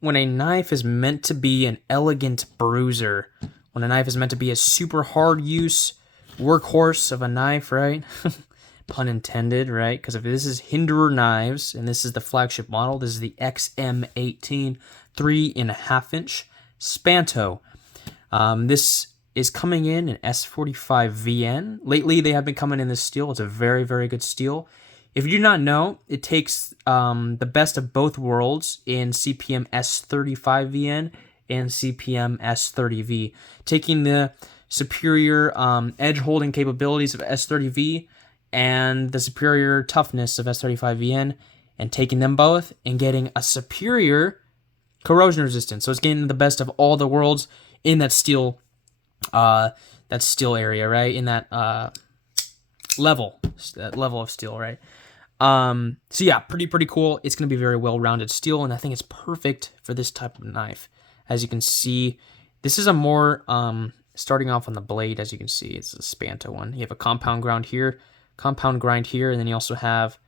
when a knife is meant to be an elegant bruiser, when a knife is meant to be a super hard use workhorse of a knife, right? Pun intended, right? Because if this is Hinderer knives and this is the flagship model, this is the XM-18 3.5-inch Spanto. This is coming in S45 VN. Lately, they have been coming in this steel. It's a very, very good steel. If you do not know, it takes the best of both worlds in CPM S35 VN and CPM S30V, taking the superior edge holding capabilities of S30V and the superior toughness of S35 VN, and taking them both and getting a superior corrosion resistance. So it's getting the best of all the worlds in that steel area, right? In that level of steel, right? So yeah, pretty cool. It's going to be very well-rounded steel, and I think it's perfect for this type of knife. As you can see, this is a more, starting off on the blade, as you can see, it's a Spanto one. You have a compound grind here, and then you also have,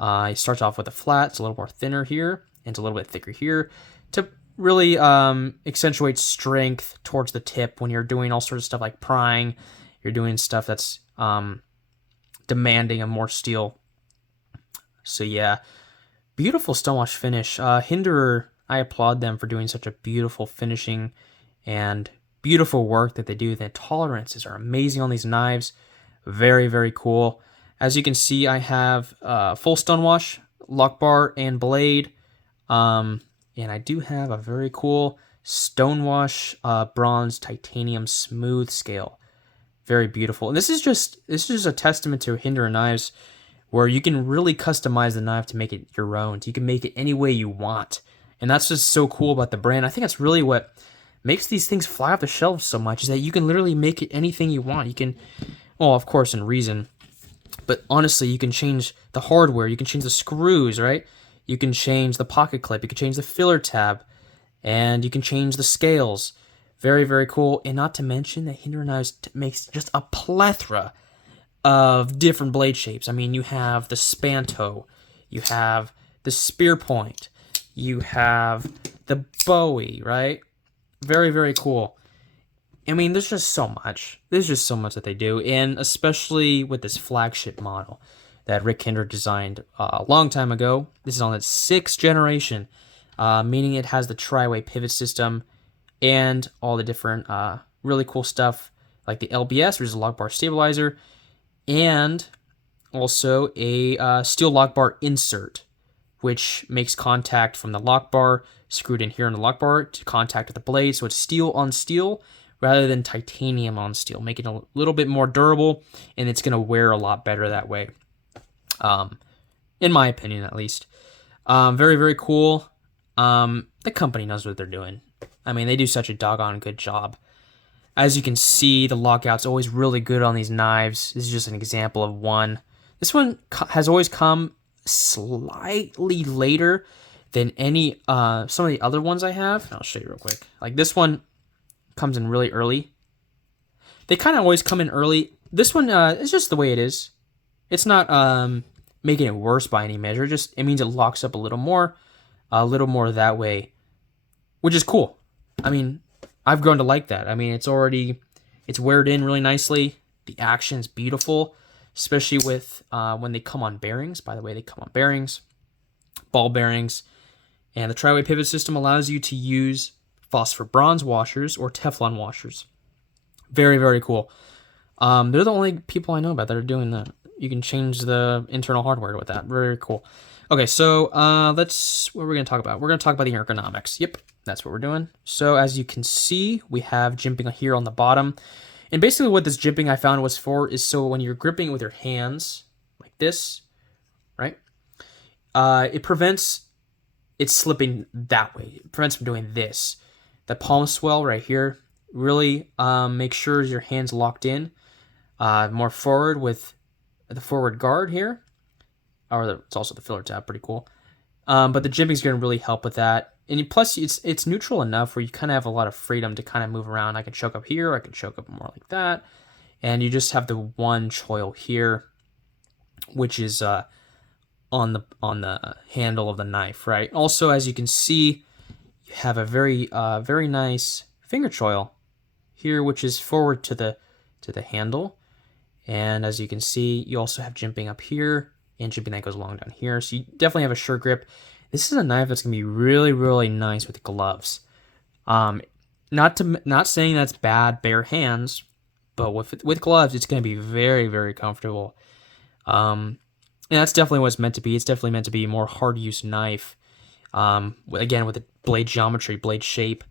it starts off with a flat, it's a little more thinner here, and it's a little bit thicker here, to really accentuate strength towards the tip when you're doing all sorts of stuff like prying, you're doing stuff that's demanding of more steel. So yeah, beautiful stonewash finish. Hinderer, I applaud them for doing such a beautiful finishing and beautiful work that they do. The tolerances are amazing on these knives. Very, very cool. As you can see, I have full stonewash, lock bar, and blade. And I do have a very cool stonewash bronze titanium smooth scale. Very beautiful. And this is just a testament to Hinderer knives, where you can really customize the knife to make it your own. You can make it any way you want. And that's just so cool about the brand. I think that's really what makes these things fly off the shelves so much, is that you can literally make it anything you want. You can, well, of course, in reason, but honestly, you can change the hardware. You can change the screws, right? You can change the pocket clip. You can change the filler tab. And you can change the scales. Very, very cool. And not to mention that Hinderer knives makes just a plethora of different blade shapes. I mean, you have the Spanto, you have the spear point, you have the Bowie, right? Very, very cool. I mean, there's just so much. There's just so much that they do, and especially with this flagship model that Rick Hinderer designed a long time ago. This is on its 6th generation, meaning it has the tri-way pivot system and all the different really cool stuff like the LBS, which is a lock bar stabilizer, and also a steel lock bar insert, which makes contact from the lock bar screwed in here in the lock bar to contact with the blade. So it's steel on steel rather than titanium on steel, making it a little bit more durable, and it's going to wear a lot better that way, in my opinion at least. Very, very cool. The company knows what they're doing. I mean, they do such a doggone good job. As you can see, the lockout's always really good on these knives. This is just an example of one. This one has always come slightly later than any some of the other ones I have. I'll show you real quick. Like this one comes in really early. They kind of always come in early. This one is just the way it is. It's not making it worse by any measure. It means it locks up a little more that way, which is cool. I mean, I've grown to like that. I mean, it's weared in really nicely. The action's beautiful, especially with when they come on bearings. By the way, they come on bearings, ball bearings, and the tri-way pivot system allows you to use phosphor bronze washers or Teflon washers. Very, very cool. They're the only people I know about that are doing that. You can change the internal hardware with that. Very, very cool. Okay, so what we're going to talk about. We're going to talk about the ergonomics. Yep, that's what we're doing. So as you can see, we have jimping here on the bottom. And basically what this jimping I found was for is so when you're gripping with your hands like this, right? It prevents it slipping that way. It prevents from doing this. The palm swell right here really make sure your hand's locked in. More forward with the forward guard here. It's also the filler tab, pretty cool. But the jimping is going to really help with that. And plus, it's neutral enough where you kind of have a lot of freedom to kind of move around. I can choke up here, I can choke up more like that. And you just have the one choil here, which is on the handle of the knife, right? Also, as you can see, you have a very nice finger choil here, which is forward to the handle. And as you can see, you also have jimping up here and jimping that goes along down here. So you definitely have a sure grip. This is a knife that's gonna be really, really nice with gloves. Not saying that's bad bare hands, but with gloves, it's gonna be very, very comfortable. And that's definitely what it's meant to be. It's definitely meant to be a more hard use knife. Again, with the blade geometry, blade shape,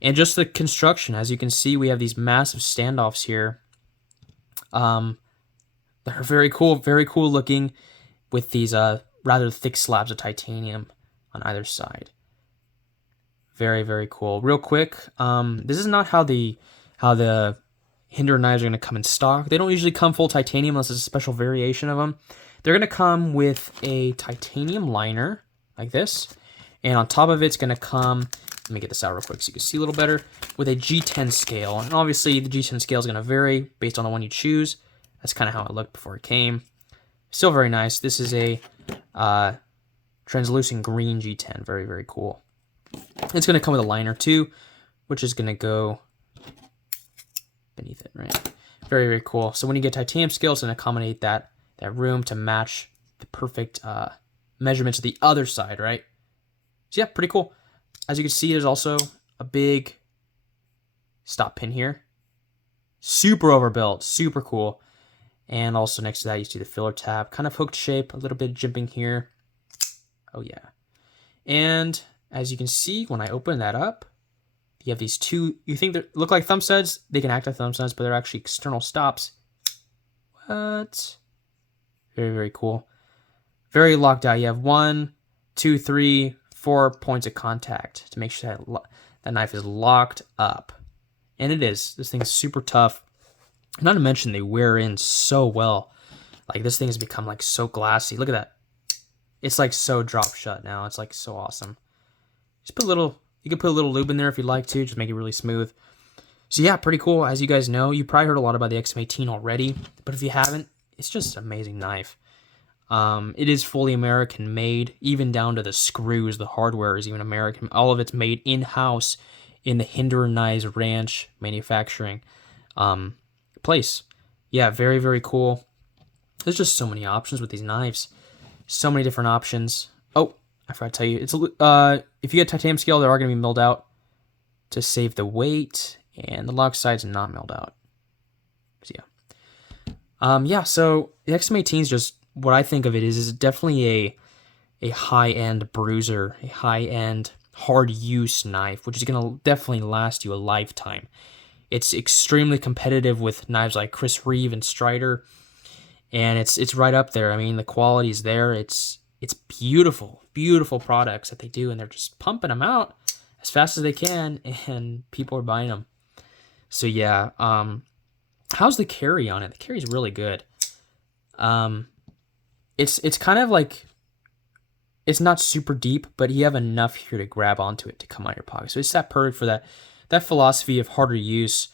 and just the construction. As you can see, we have these massive standoffs here. They're very cool looking, with these rather thick slabs of titanium on either side. Very, very cool. Real quick, this is not how the Hinderer knives are going to come in stock. They don't usually come full titanium unless it's a special variation of them. They're going to come with a titanium liner like this, and on top of it's going to come, let me get this out real quick so you can see a little better, with a G10 scale. And obviously the G10 scale is going to vary based on the one you choose. That's kind of how it looked before it came. Still very nice. This is a translucent green G10. Very, very cool. It's going to come with a liner too, which is going to go beneath it, right? Very, very cool. So when you get titanium scale, it's going to accommodate that room to match the perfect measurements of the other side, right? So yeah, pretty cool. As you can see, there's also a big stop pin here. Super overbuilt, super cool. And also next to that, you see the filler tab, kind of hooked shape, a little bit of jimping here. Oh yeah. And as you can see, when I open that up, you have these two, you think they look like thumb studs. They can act like thumb studs, but they're actually external stops. What? Very, very cool. Very locked out. You have 1, 2, 3, 4 points of contact to make sure that knife is locked up. And it is. This thing is super tough. Not to mention they wear in so well. Like this thing has become like so glassy. Look at that. It's like so drop shut now. It's like so awesome. Just put a little, you can put a little lube in there if you'd like to, just make it really smooth. So yeah, pretty cool. As you guys know, you probably heard a lot about the XM-18 already, but if you haven't, it's just an amazing knife. It is fully American made, even down to the screws. The hardware is even American. All of it's made in-house in the Hinderer Knives Ranch manufacturing place. Yeah, very, very cool. There's just so many options with these knives. So many different options. Oh, I forgot to tell you, it's if you get titanium scale, they are going to be milled out to save the weight, and the lock side's not milled out. So yeah. So the XM-18 is just, what I think of it is definitely a high-end bruiser, a high-end hard-use knife, which is going to definitely last you a lifetime. It's extremely competitive with knives like Chris Reeve and Strider, and it's right up there. I mean, the quality is there. It's beautiful, beautiful products that they do, and they're just pumping them out as fast as they can, and people are buying them. So yeah, how's the carry on it? The carry is really good. It's kind of like, it's not super deep, but you have enough here to grab onto it to come out of your pocket. So it's that perfect for that philosophy of harder use,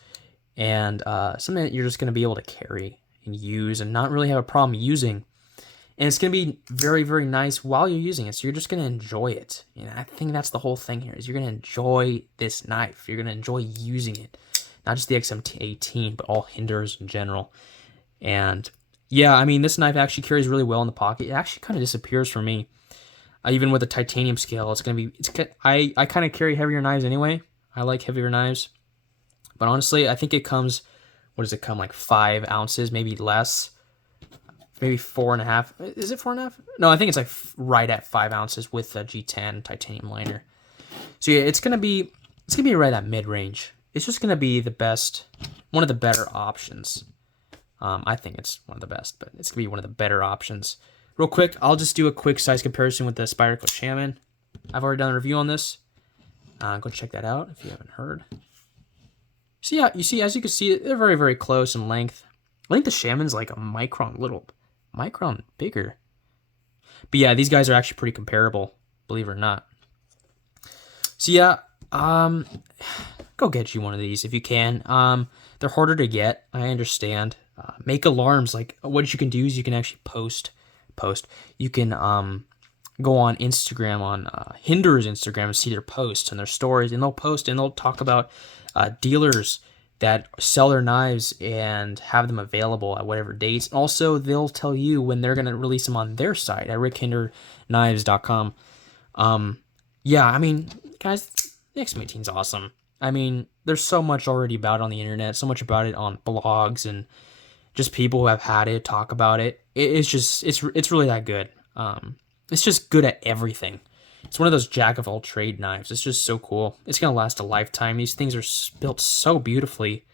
and something that you're just going to be able to carry and use and not really have a problem using. And it's going to be very, very nice while you're using it. So you're just going to enjoy it. And I think that's the whole thing here, is you're going to enjoy this knife. You're going to enjoy using it. Not just the XM-18, but all Hinderers in general. And yeah, I mean, this knife actually carries really well in the pocket. It actually kind of disappears for me. Even with the titanium scale, it's going to be, I kind of carry heavier knives anyway. I like heavier knives. But honestly, I think it comes, what does it come, like 5 ounces, maybe less. Maybe 4.5. Is it 4.5? No, I think it's like right at 5 ounces with the G10 titanium liner. So yeah, it's gonna be right at mid range. It's just gonna be the best, one of the better options. I think it's one of the best, but it's gonna be one of the better options. Real quick, I'll just do a quick size comparison with the Spyderco Shaman. I've already done a review on this. Go check that out if you haven't heard. So yeah, you see, as you can see, they're very, very close in length. I think the Shaman's like a micron bigger. But yeah, these guys are actually pretty comparable, believe it or not. So yeah, go get you one of these if you can. They're harder to get, I understand. Make alarms. Like, what you can do is you can actually post. You can go on Instagram, on Hinderer's Instagram, and see their posts and their stories, and they'll post and they'll talk about dealers that sell their knives and have them available at whatever dates. And also, they'll tell you when they're going to release them on their site at rickhinderknives.com. Yeah, I mean, guys, the XM-18 is awesome. I mean, there's so much already about it on the internet, so much about it on blogs, and just people who have had it talk about it. It's just, it's really that good. It's just good at everything. It's one of those jack of all trade knives. It's just so cool. It's gonna last a lifetime. These things are built so beautifully,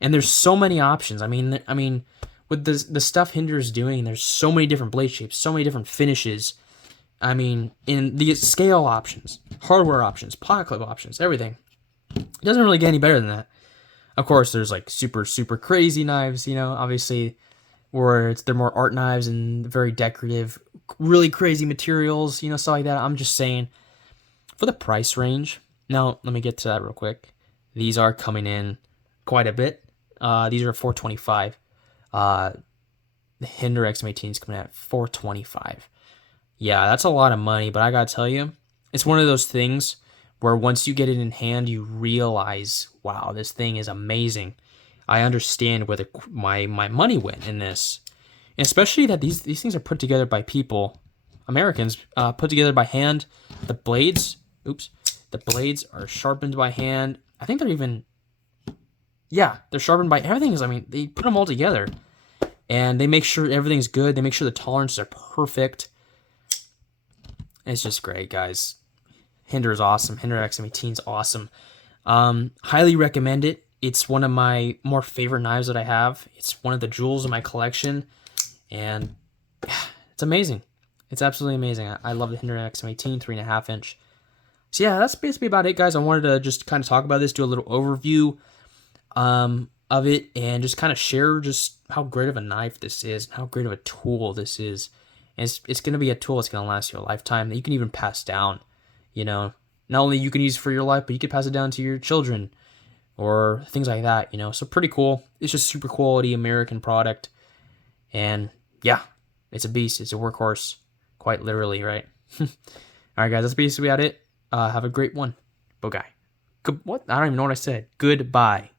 and there's so many options. I mean, with the stuff Hinder's doing, there's so many different blade shapes, so many different finishes. I mean, in the scale options, hardware options, pocket clip options, everything. It doesn't really get any better than that. Of course, there's like super crazy knives. Obviously, where they're more art knives and very decorative, really crazy materials, stuff like that. I'm just saying, for the price range. Now, let me get to that real quick. These are coming in quite a bit. These are $425. The Hinderer XM-18 is coming at $425. Yeah, that's a lot of money, but I gotta tell you, it's one of those things where once you get it in hand, you realize, wow, this thing is amazing. I understand where my money went in this. And especially that these things are put together by people, Americans, put together by hand. The blades are sharpened by hand. I think they're even, they're sharpened by everything. I mean, they put them all together. And they make sure everything's good. They make sure the tolerances are perfect. It's just great, guys. Hinderer is awesome. Hinderer XM-18 is awesome. Highly recommend it. It's one of my more favorite knives that I have. It's one of the jewels in my collection. And it's amazing. It's absolutely amazing. I love the Hinderer XM-18 3.5 inch. So yeah, that's basically about it, guys. I wanted to just kind of talk about this, do a little overview of it, and just kind of share just how great of a knife this is, and how great of a tool this is. And it's going to be a tool that's going to last you a lifetime that you can even pass down. Not only you can use it for your life, but you can pass it down to your children or things like that. So pretty cool. It's just super quality American product. And yeah, it's a beast. It's a workhorse, quite literally, right? All right, guys, that's basically about it. Have a great one. Bye, guy. What? I don't even know what I said. Goodbye.